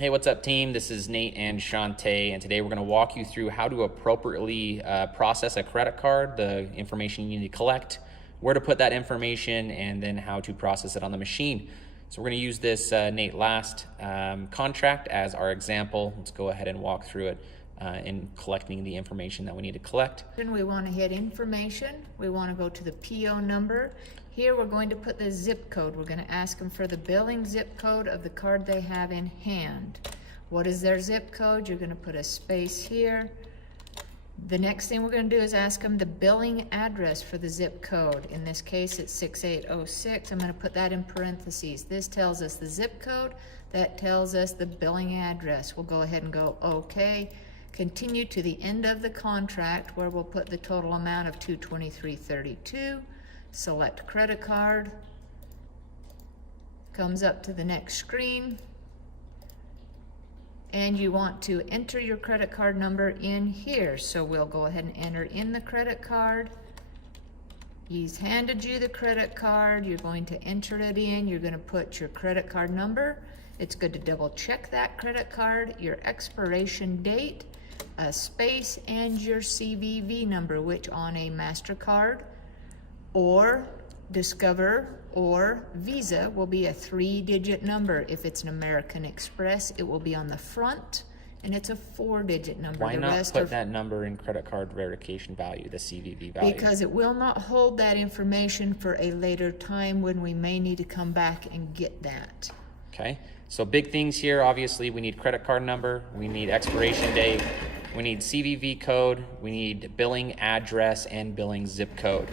Hey, what's up, team? This is Nate and Shantae, and today we're going to walk you through how to appropriately process a credit card, the information you need to collect, where to put that information, and then how to process it on the machine. So we're going to use this Nate Last contract as our example. Let's go ahead and walk through it in collecting the information that we need to collect. We want to hit information. We want to go to the PO number. Here we're going to put the zip code. We're going to ask them for the billing zip code of the card they have in hand. What is their zip code? You're going to put a space here. The next thing we're going to do is ask them the billing address for the zip code. In this case, it's 6806. I'm going to put that in parentheses. This tells us the zip code. That tells us the billing address. We'll go ahead and go OK. Continue to the end of the contract where we'll put the total amount of $223.32. Select credit card. Comes up to the next screen. And you want to enter your credit card number in here. So we'll go ahead and enter in the credit card. He's handed you the credit card. You're going to enter it in. You're going to put your credit card number. It's good to double check that credit card, your expiration date, a space, and your CVV number, which on a MasterCard or Discover or Visa will be a 3-digit number. If it's an American Express, it will be on the front, and it's a 4-digit number. Why not put that number in credit card verification value, the CVV value? Because it will not hold that information for a later time when we may need to come back and get that. Okay, so big things here. Obviously, we need credit card number, we need expiration date, we need CVV code, we need billing address and billing zip code.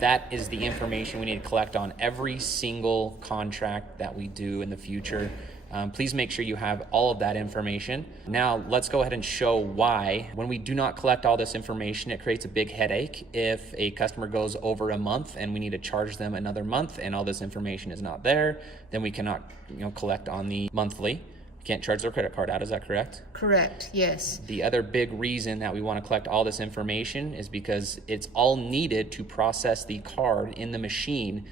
That is the information we need to collect on every single contract that we do in the future. Please make sure you have all of that information. Now, let's go ahead and show why. When we do not collect all this information, it creates a big headache. If a customer goes over a month and we need to charge them another month and all this information is not there, then we cannot collect on the monthly. Can't charge their credit card out, is that correct? Correct, yes. The other big reason that we want to collect all this information is because it's all needed to process the card in the machine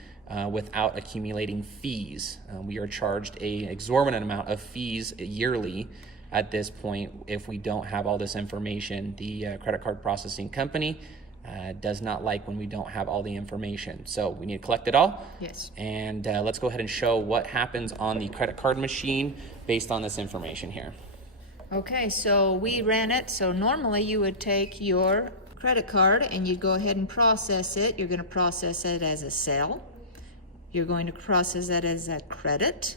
without accumulating fees. We are charged an exorbitant amount of fees yearly at this point if we don't have all this information. The credit card processing company does not like when we don't have all the information. So we need to collect it all. Yes. And let's go ahead and show what happens on the credit card machine based on this information here. Okay, so we ran it. So normally you would take your credit card and you'd go ahead and process it. You're going to process it as a sale. You're going to process that as a credit.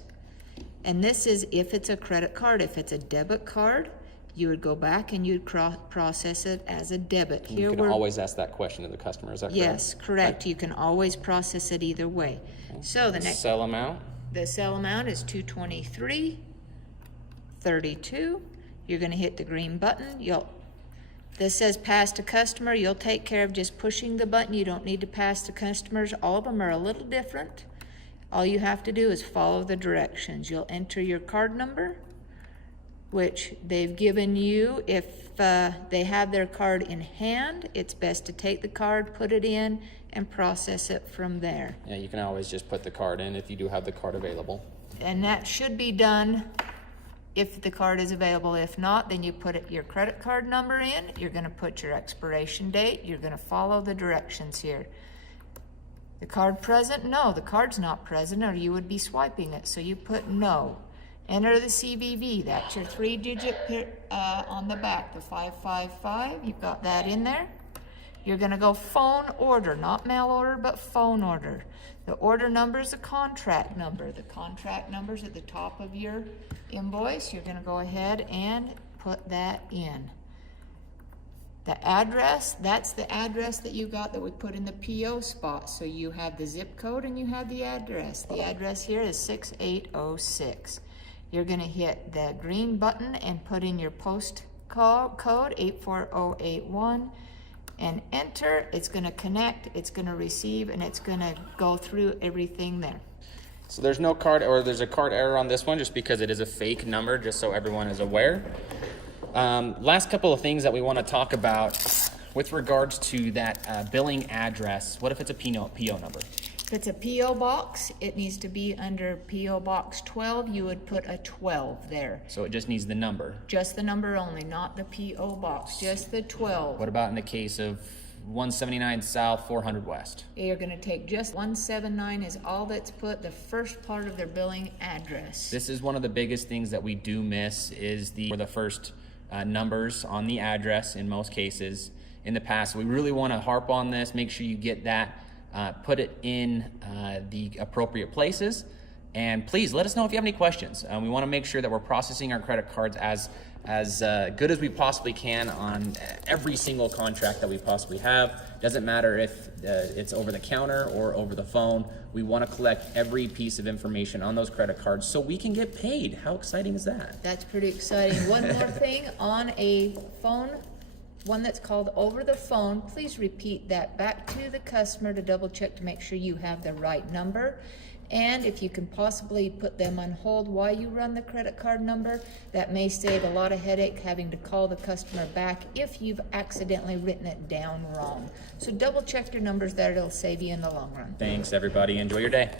And this is if it's a credit card. If it's a debit card, you would go back and you'd process it as a debit. You can always ask that question to the customer, is that correct? Yes, correct. Okay. You can always process it either way. Okay. So the next sell amount? The sell amount is $223.32. You're going to hit the green button. This says pass to customer. You'll take care of just pushing the button. You don't need to pass to customers. All of them are a little different. All you have to do is follow the directions. You'll enter your card number, which they've given you. If they have their card in hand, it's best to take the card, put it in, and process it from there. Yeah, you can always just put the card in if you do have the card available. And that should be done if the card is available. If not, then you put your credit card number in. You're going to put your expiration date. You're going to follow the directions here. The card present? No, the card's not present, or you would be swiping it. So you put no. Enter the CVV. That's your 3-digit on the back, the 555. You've got that in there. You're going to go phone order, not mail order, but phone order. The order number is the contract number. The contract number is at the top of your invoice. You're going to go ahead and put that in. The address, that's the address that you got that we put in the PO spot. So you have the zip code and you have the address. The address here is 6806. You're going to hit the green button and put in your post code 84081 and enter. It's going to connect, it's going to receive, and it's going to go through everything there. So there's no card, or there's a card error on this one just because it is a fake number, just so everyone is aware. Last couple of things that we want to talk about with regards to that billing address. What if it's a PO number? If it's a PO box, it needs to be under PO Box 12. You would put a 12 there. So it just needs the number. Just the number only, not the PO box, just the 12. What about in the case of 179 South, 400 West? You're gonna take just 179 is all that's put, the first part of their billing address. This is one of the biggest things that we do miss is the first numbers on the address in most cases in the past. We really want to harp on this, make sure you get that, put it in the appropriate places, and please let us know if you have any questions. We want to make sure that we're processing our credit cards as good as we possibly can on every single contract that we possibly have. Doesn't matter if it's over the counter or over the phone. We want to collect every piece of information on those credit cards so we can get paid. How exciting is that? That's pretty exciting. One more thing, on a phone, one that's called over the phone, please repeat that back to the customer to double check to make sure you have the right number. And if you can possibly put them on hold while you run the credit card number, that may save a lot of headache having to call the customer back if you've accidentally written it down wrong. So double check your numbers there, it'll save you in the long run. Thanks, everybody. Enjoy your day.